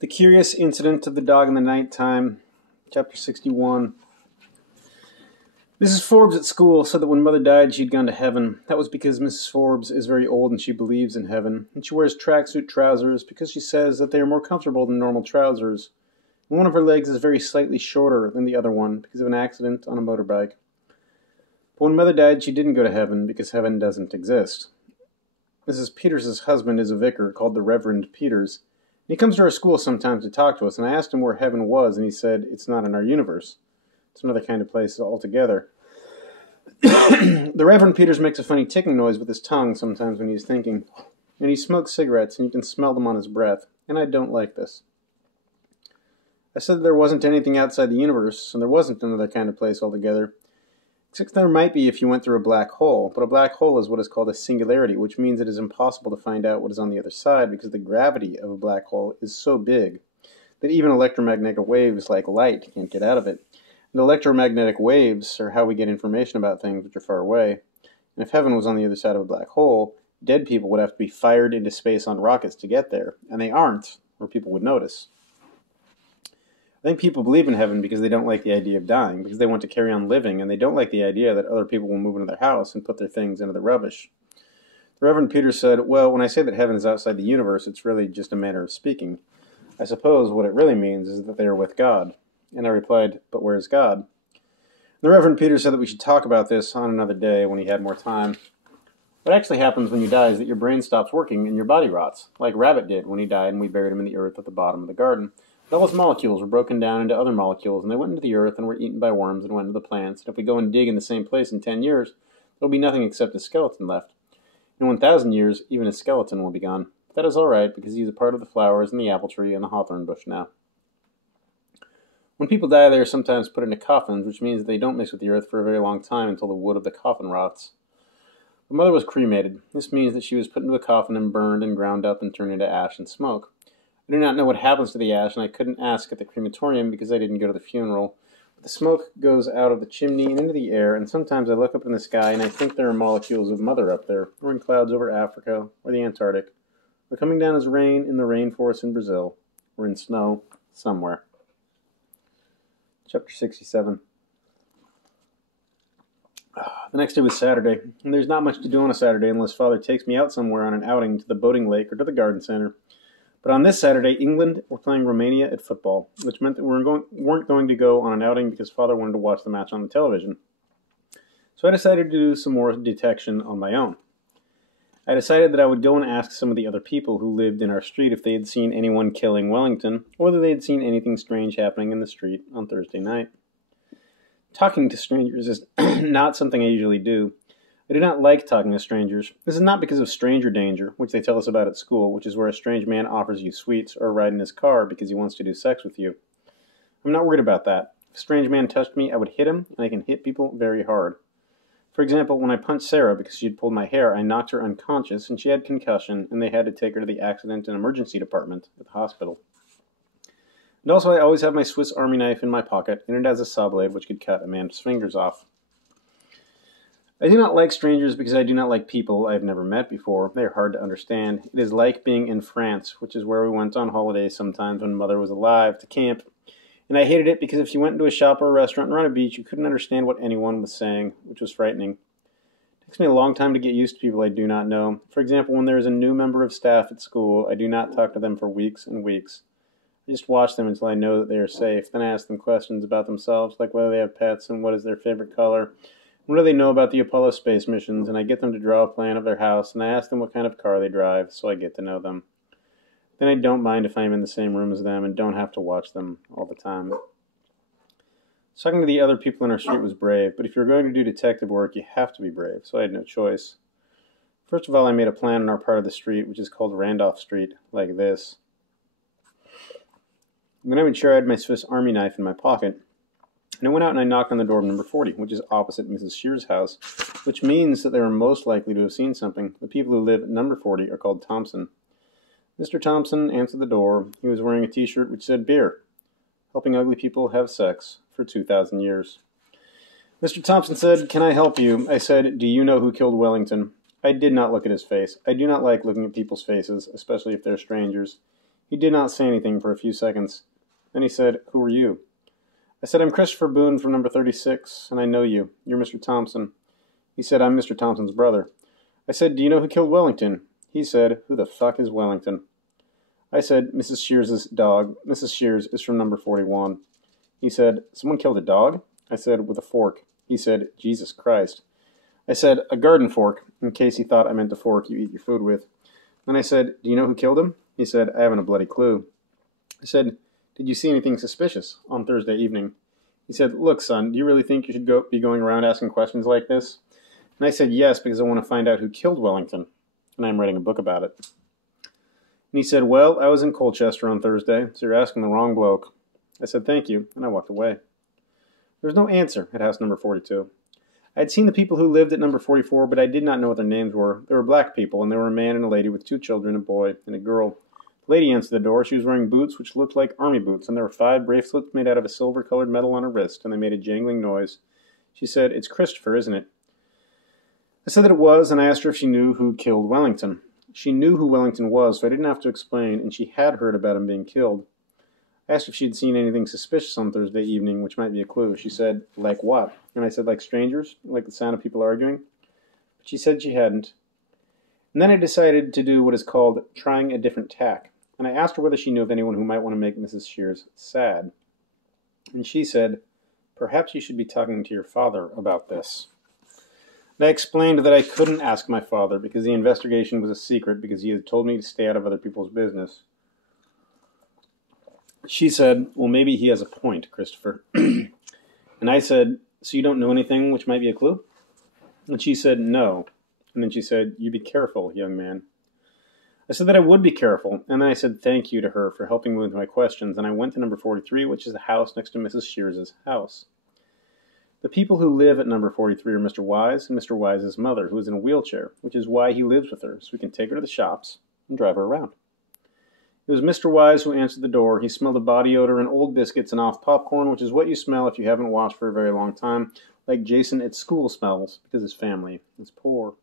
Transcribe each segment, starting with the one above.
The Curious Incident of the Dog in the Nighttime, Chapter 61. Mrs. Forbes at school said that when Mother died she'd gone to heaven. That was because Mrs. Forbes is very old and she believes in heaven. And she wears tracksuit trousers because she says that they are more comfortable than normal trousers. And one of her legs is very slightly shorter than the other one because of an accident on a motorbike. But when Mother died she didn't go to heaven because heaven doesn't exist. Mrs. Peters' husband is a vicar called the Reverend Peters. He comes to our school sometimes to talk to us, and I asked him where heaven was, and he said, it's not in our universe. It's another kind of place altogether. The Reverend Peters makes a funny ticking noise with his tongue sometimes when he's thinking, and he smokes cigarettes, and you can smell them on his breath, and I don't like this. I said that there wasn't anything outside the universe, and there wasn't another kind of place altogether. Except there might be if you went through a black hole, but a black hole is what is called a singularity, which means it is impossible to find out what is on the other side because the gravity of a black hole is so big that even electromagnetic waves like light can't get out of it. And electromagnetic waves are how we get information about things which are far away. And if heaven was on the other side of a black hole, dead people would have to be fired into space on rockets to get there, and they aren't, or people would notice. I think people believe in heaven because they don't like the idea of dying, because they want to carry on living, and they don't like the idea that other people will move into their house and put their things into the rubbish. The Reverend Peter said, well, when I say that heaven is outside the universe, it's really just a manner of speaking. I suppose what it really means is that they are with God. And I replied, but where is God? The Reverend Peter said that we should talk about this on another day when he had more time. What actually happens when you die is that your brain stops working and your body rots, like Rabbit did when he died and we buried him in the earth at the bottom of the garden. All his molecules were broken down into other molecules, and they went into the earth and were eaten by worms and went into the plants. And if we go and dig in the same place in 10 years, there will be nothing except a skeleton left. In 1,000 years, even a skeleton will be gone. But that is all right, because he is a part of the flowers and the apple tree and the hawthorn bush now. When people die, they are sometimes put into coffins, which means that they don't mix with the earth for a very long time until the wood of the coffin rots. My mother was cremated. This means that she was put into a coffin and burned and ground up and turned into ash and smoke. I do not know what happens to the ash, and I couldn't ask at the crematorium because I didn't go to the funeral. But the smoke goes out of the chimney and into the air, and sometimes I look up in the sky and I think there are molecules of Mother up there, or in clouds over Africa, or the Antarctic, or coming down as rain in the rainforest in Brazil, or in snow somewhere. Chapter 67. The next day was Saturday, and there's not much to do on a Saturday unless Father takes me out somewhere on an outing to the boating lake or to the garden center. But on this Saturday, England were playing Romania at football, which meant that we weren't going to go on an outing because Father wanted to watch the match on the television. So I decided to do some more detection on my own. I decided that I would go and ask some of the other people who lived in our street if they had seen anyone killing Wellington, or whether they had seen anything strange happening in the street on Thursday night. Talking to strangers is not something I usually do. I do not like talking to strangers. This is not because of stranger danger, which they tell us about at school, which is where a strange man offers you sweets or a ride in his car because he wants to do sex with you. I'm not worried about that. If a strange man touched me, I would hit him, and I can hit people very hard. For example, when I punched Sarah because she had pulled my hair, I knocked her unconscious, and she had concussion, and they had to take her to the accident and emergency department at the hospital. And also, I always have my Swiss Army knife in my pocket, and it has a saw blade which could cut a man's fingers off. I do not like strangers because I do not like people I have never met before. They are hard to understand. It is like being in France, which is where we went on holiday sometimes when Mother was alive, to camp. And I hated it because if you went into a shop or a restaurant or on a beach, you couldn't understand what anyone was saying, which was frightening. It takes me a long time to get used to people I do not know. For example, when there is a new member of staff at school, I do not talk to them for weeks and weeks. I just watch them until I know that they are safe. Then I ask them questions about themselves, like whether they have pets and what is their favorite color. What do they know about the Apollo space missions? And I get them to draw a plan of their house, and I ask them what kind of car they drive, so I get to know them. Then I don't mind if I'm in the same room as them and don't have to watch them all the time. Talking to the other people in our street was brave, but if you're going to do detective work, you have to be brave, so I had no choice. First of all, I made a plan in our part of the street, which is called Randolph Street, like this. Then I made sure I had my Swiss Army knife in my pocket. And I went out and I knocked on the door of number 40, which is opposite Mrs. Shear's house, which means that they were most likely to have seen something. The people who live at number 40 are called Thompson. Mr. Thompson answered the door. He was wearing a t-shirt which said beer, helping ugly people have sex for 2,000 years. Mr. Thompson said, "Can I help you?" I said, "Do you know who killed Wellington?" I did not look at his face. I do not like looking at people's faces, especially if they're strangers. He did not say anything for a few seconds. Then he said, "Who are you?" I said, "I'm Christopher Boone from number 36, and I know you. You're Mr. Thompson." He said, "I'm Mr. Thompson's brother." I said, "Do you know who killed Wellington?" He said, "Who the fuck is Wellington?" I said, "Mrs. Shears's dog. Mrs. Shears is from number 41. He said, "Someone killed a dog?" I said, "With a fork." He said, "Jesus Christ." I said, "A garden fork," in case he thought I meant a fork you eat your food with. Then I said, "Do you know who killed him?" He said, "I haven't a bloody clue." I said, "Did you see anything suspicious on Thursday evening?" He said, "Look, son, do you really think you should be going around asking questions like this?" And I said, "Yes, because I want to find out who killed Wellington, and I'm writing a book about it." And he said, "Well, I was in Colchester on Thursday, so you're asking the wrong bloke." I said, "Thank you," and I walked away. There was no answer at house number 42. I had seen the people who lived at number 44, but I did not know what their names were. They were black people, and they were a man and a lady with 2 children, a boy and a girl. The lady answered the door. She was wearing boots which looked like army boots, and there were 5 bracelets made out of a silver-colored metal on her wrist, and they made a jangling noise. She said, "It's Christopher, isn't it?" I said that it was, and I asked her if she knew who killed Wellington. She knew who Wellington was, so I didn't have to explain, and she had heard about him being killed. I asked if she had seen anything suspicious on Thursday evening, which might be a clue. She said, "Like what?" And I said, "Like strangers, like the sound of people arguing." But she said she hadn't. And then I decided to do what is called trying a different tack, and I asked her whether she knew of anyone who might want to make Mrs. Shears sad. And she said, "Perhaps you should be talking to your father about this." And I explained that I couldn't ask my father because the investigation was a secret because he had told me to stay out of other people's business. She said, "Well, maybe he has a point, Christopher." And I said, "So you don't know anything which might be a clue?" And she said, "No." And then she said, "You be careful, young man." I said that I would be careful, and then I said thank you to her for helping me with my questions, and I went to number 43, which is the house next to Mrs. Shears's house. The people who live at number 43 are Mr. Wise and Mr. Wise's mother, who is in a wheelchair, which is why he lives with her, so we can take her to the shops and drive her around. It was Mr. Wise who answered the door. He smelled a body odor and old biscuits and off popcorn, which is what you smell if you haven't washed for a very long time, like Jason at school smells, because his family is poor.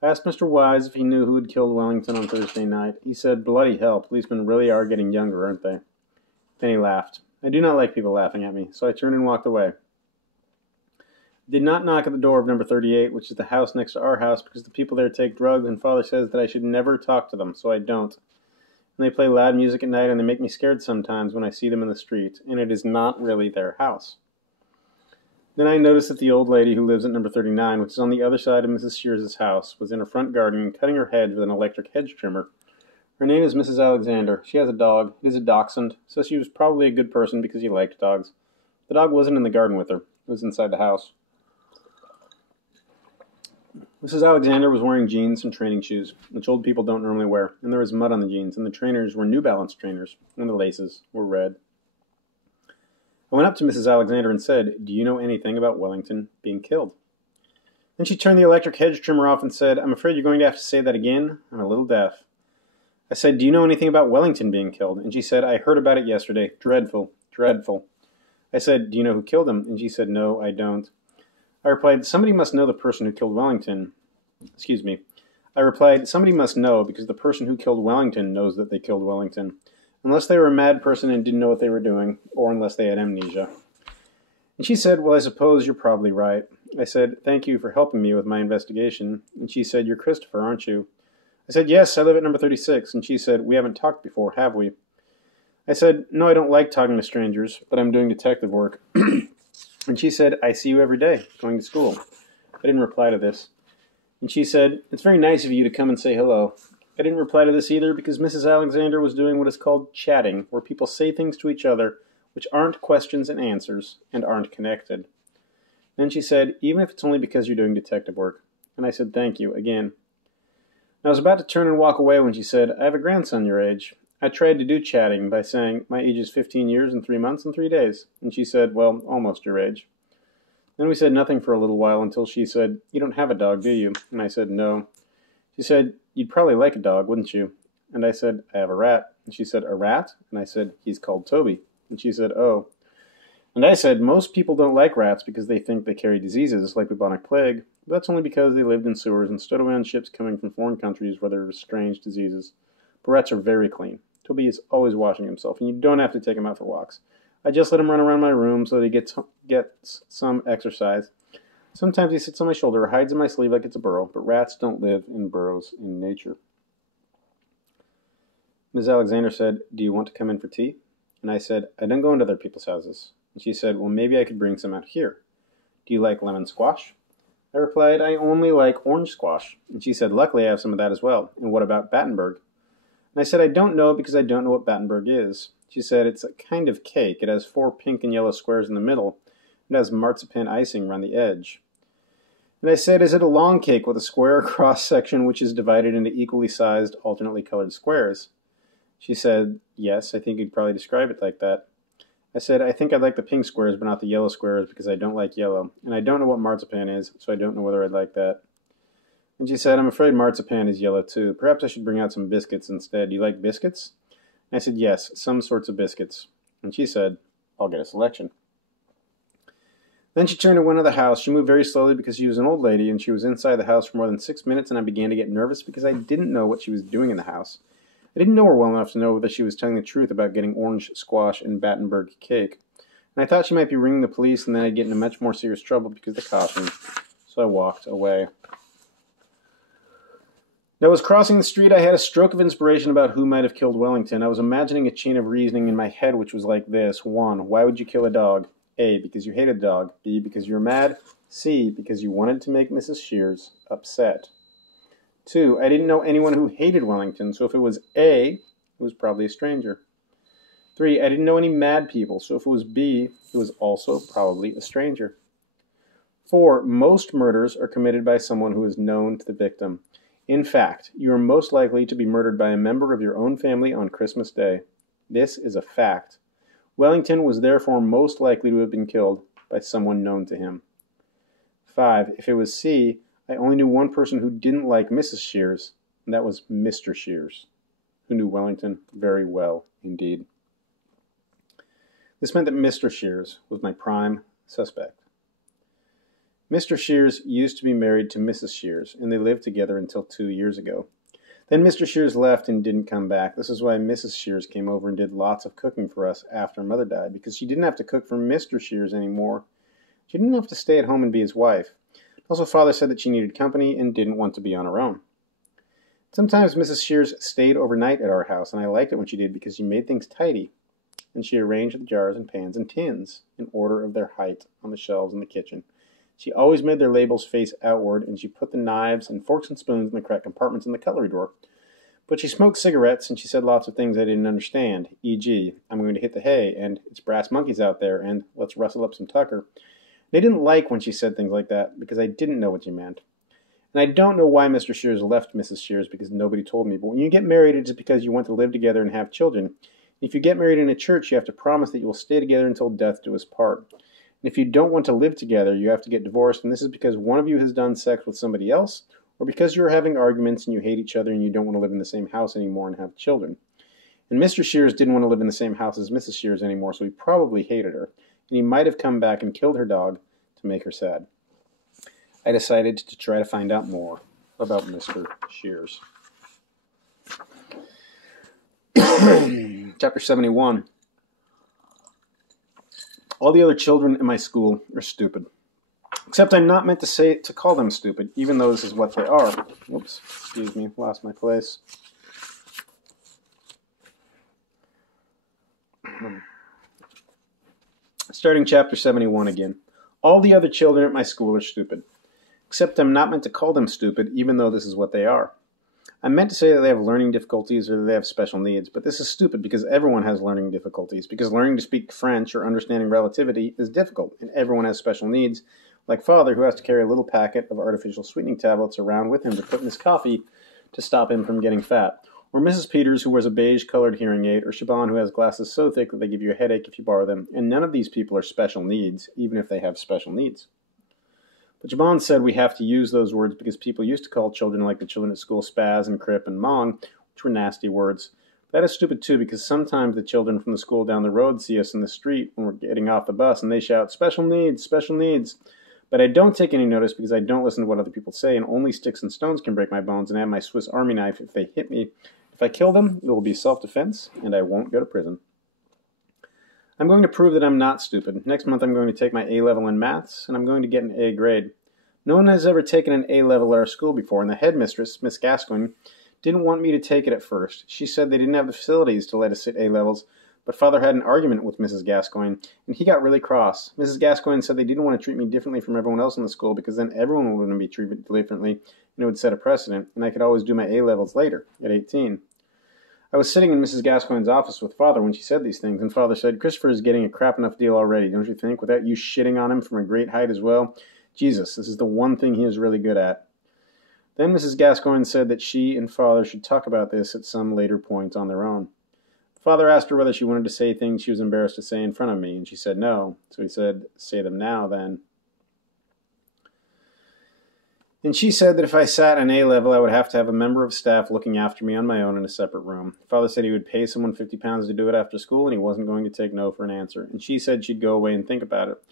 I asked Mr. Wise if he knew who had killed Wellington on Thursday night. He said, "Bloody hell, policemen really are getting younger, aren't they?" Then he laughed. I do not like people laughing at me, so I turned and walked away. I did not knock at the door of number 38, which is the house next to our house, because the people there take drugs, and Father says that I should never talk to them, so I don't. And they play loud music at night, and they make me scared sometimes when I see them in the street, and it is not really their house. Then I noticed that the old lady who lives at number 39, which is on the other side of Mrs. Shears's house, was in her front garden cutting her hedge with an electric hedge trimmer. Her name is Mrs. Alexander. She has a dog. It is a dachshund, so she was probably a good person because she liked dogs. The dog wasn't in the garden with her. It was inside the house. Mrs. Alexander was wearing jeans and training shoes, which old people don't normally wear, and there was mud on the jeans, and the trainers were New Balance trainers, and the laces were red. I went up to Mrs. Alexander and said, "Do you know anything about Wellington being killed?" Then she turned the electric hedge trimmer off and said, "I'm afraid you're going to have to say that again. I'm a little deaf." I said, "Do you know anything about Wellington being killed?" And she said, "I heard about it yesterday. Dreadful, dreadful." I said, "Do you know who killed him?" And she said, "No, I don't." I replied, "Somebody must know the person who killed Wellington." I replied, "Somebody must know because the person who killed Wellington knows that they killed Wellington. Unless they were a mad person and didn't know what they were doing, or unless they had amnesia." And she said, "Well, I suppose you're probably right." I said, "Thank you for helping me with my investigation." And she said, "You're Christopher, aren't you?" I said, "Yes, I live at number 36. And she said, "We haven't talked before, have we?" I said, "No, I don't like talking to strangers, but I'm doing detective work." And she said, "I see you every day, going to school." I didn't reply to this. And she said, "It's very nice of you to come and say hello." I didn't reply to this either because Mrs. Alexander was doing what is called chatting, where people say things to each other which aren't questions and answers and aren't connected. Then she said, "Even if it's only because you're doing detective work." And I said, "Thank you," again. And I was about to turn and walk away when she said, "I have a grandson your age." I tried to do chatting by saying, "My age is 15 years and 3 months and 3 days." And she said, "Well, almost your age." Then we said nothing for a little while until she said, "You don't have a dog, do you?" And I said, "No." She said, "You'd probably like a dog, wouldn't you?" And I said, "I have a rat." And she said, "A rat?" And I said, "He's called Toby." And she said, "Oh." And I said, "Most people don't like rats because they think they carry diseases like bubonic plague, but that's only because they lived in sewers and stowed away on ships coming from foreign countries where there were strange diseases. But rats are very clean. Toby is always washing himself, and you don't have to take him out for walks. I just let him run around my room so that he gets some exercise. Sometimes he sits on my shoulder or hides in my sleeve like it's a burrow, but rats don't live in burrows in nature. Ms. Alexander said, "Do you want to come in for tea?" And I said, "I don't go into other people's houses." And she said, "Well, maybe I could bring some out here. Do you like lemon squash?" I replied, "I only like orange squash." And she said, "Luckily I have some of that as well. And what about Battenberg?" And I said, "I don't know because I don't know what Battenberg is." She said, "It's a kind of cake. It has 4 pink and yellow squares in the middle. It has marzipan icing around the edge." And I said, "Is it a long cake with a square cross-section which is divided into equally sized, alternately colored squares?" She said, "Yes, I think you'd probably describe it like that." I said, "I think I'd like the pink squares but not the yellow squares because I don't like yellow. And I don't know what marzipan is, so I don't know whether I'd like that." And she said, "I'm afraid marzipan is yellow too. Perhaps I should bring out some biscuits instead. Do you like biscuits?" And I said, "Yes, some sorts of biscuits." And she said, "I'll get a selection." Then she turned and went to the house. She moved very slowly because she was an old lady, and she was inside the house for more than 6 minutes, and I began to get nervous because I didn't know what she was doing in the house. I didn't know her well enough to know whether she was telling the truth about getting orange squash and Battenberg cake. And I thought she might be ringing the police, and then I'd get into much more serious trouble because of the caution. So I walked away. As I was crossing the street, I had a stroke of inspiration about who might have killed Wellington. I was imagining a chain of reasoning in my head which was like this. 1. Why would you kill a dog? A. Because you hated a dog. B. Because you were mad. C. Because you wanted to make Mrs. Shears upset. 2. I didn't know anyone who hated Wellington, so if it was A, it was probably a stranger. 3. I didn't know any mad people, so if it was B, it was also probably a stranger. 4. Most murders are committed by someone who is known to the victim. In fact, you are most likely to be murdered by a member of your own family on Christmas Day. This is a fact. Wellington was therefore most likely to have been killed by someone known to him. 5. If it was C, I only knew one person who didn't like Mrs. Shears, and that was Mr. Shears, who knew Wellington very well indeed. This meant that Mr. Shears was my prime suspect. Mr. Shears used to be married to Mrs. Shears, and they lived together until 2 years ago. Then Mr. Shears left and didn't come back. This is why Mrs. Shears came over and did lots of cooking for us after Mother died, because she didn't have to cook for Mr. Shears anymore. She didn't have to stay at home and be his wife. Also, Father said that she needed company and didn't want to be on her own. Sometimes Mrs. Shears stayed overnight at our house, and I liked it when she did because she made things tidy. And she arranged the jars and pans and tins in order of their height on the shelves in the kitchen. She always made their labels face outward, and she put the knives and forks and spoons in the correct compartments in the cutlery drawer. But she smoked cigarettes, and she said lots of things I didn't understand, e.g., "I'm going to hit the hay," and "It's brass monkeys out there," and "Let's rustle up some tucker." They didn't like when she said things like that, because I didn't know what she meant. And I don't know why Mr. Shears left Mrs. Shears, because nobody told me. But when you get married, it's because you want to live together and have children. If you get married in a church, you have to promise that you will stay together until death do us part. And if you don't want to live together, you have to get divorced, and this is because one of you has done sex with somebody else, or because you're having arguments and you hate each other and you don't want to live in the same house anymore and have children. And Mr. Shears didn't want to live in the same house as Mrs. Shears anymore, so he probably hated her, and he might have come back and killed her dog to make her sad. I decided to try to find out more about Mr. Shears. Chapter 71. All the other children in my school are stupid. Except I'm not meant to call them stupid, even though this is what they are. Whoops, excuse me, lost my place. Starting chapter 71 again. All the other children at my school are stupid. Except I'm not meant to call them stupid, even though this is what they are. I'm meant to say that they have learning difficulties or that they have special needs, but this is stupid because everyone has learning difficulties, because learning to speak French or understanding relativity is difficult, and everyone has special needs, like Father, who has to carry a little packet of artificial sweetening tablets around with him to put in his coffee to stop him from getting fat, or Mrs. Peters, who wears a beige-colored hearing aid, or Shaban, who has glasses so thick that they give you a headache if you borrow them, and none of these people are special needs, even if they have special needs. But Shaban said we have to use those words because people used to call children like the children at school spaz and crip and mong, which were nasty words. That is stupid too, because sometimes the children from the school down the road see us in the street when we're getting off the bus and they shout, "Special needs, special needs." But I don't take any notice because I don't listen to what other people say, and only sticks and stones can break my bones, and I have my Swiss Army knife if they hit me. If If I kill them, it will be self-defense, and I won't go to prison. I'm going to prove that I'm not stupid. Next month I'm going to take my A-level in maths, and I'm going to get an A grade. No one has ever taken an A-level at our school before, and the headmistress, Miss Gascoigne, didn't want me to take it at first. She said they didn't have the facilities to let us sit A-levels, but Father had an argument with Mrs. Gascoigne, and he got really cross. Mrs. Gascoigne said they didn't want to treat me differently from everyone else in the school because then everyone would be treated differently, and it would set a precedent, and I could always do my A-levels later, at 18. I was sitting in Mrs. Gascoigne's office with Father when she said these things, and Father said, Christopher is getting a crap enough deal already, don't you think, without you shitting on him from a great height as well? Jesus, this is the one thing he is really good at. Then Mrs. Gascoigne said that she and Father should talk about this at some later point on their own. Father asked her whether she wanted to say things she was embarrassed to say in front of me, and she said no. So he said, say them now, then. And she said that if I sat an A-level, I would have to have a member of staff looking after me on my own in a separate room. Father said he would pay someone £50 to do it after school, and he wasn't going to take no for an answer. And she said she'd go away and think about it.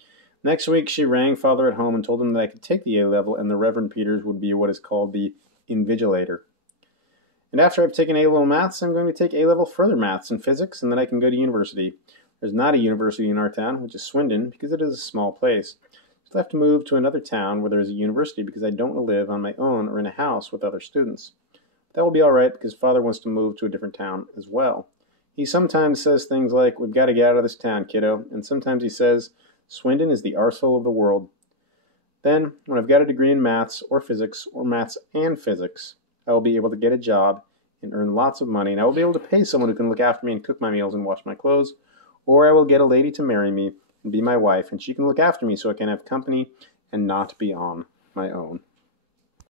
Next week, she rang Father at home and told him that I could take the A-level, and the Reverend Peters would be what is called the invigilator. And after I've taken A-level maths, I'm going to take A-level further maths and physics, and then I can go to university. There's not a university in our town, which is Swindon, because it is a small place. So I have to move to another town where there is a university because I don't want to live on my own or in a house with other students. But that will be all right because Father wants to move to a different town as well. He sometimes says things like, we've got to get out of this town, kiddo, and sometimes he says, Swindon is the arsehole of the world. Then, when I've got a degree in maths or maths and physics, I will be able to get a job and earn lots of money, and I will be able to pay someone who can look after me and cook my meals and wash my clothes, or I will get a lady to marry me and be my wife, and she can look after me so I can have company and not be on my own.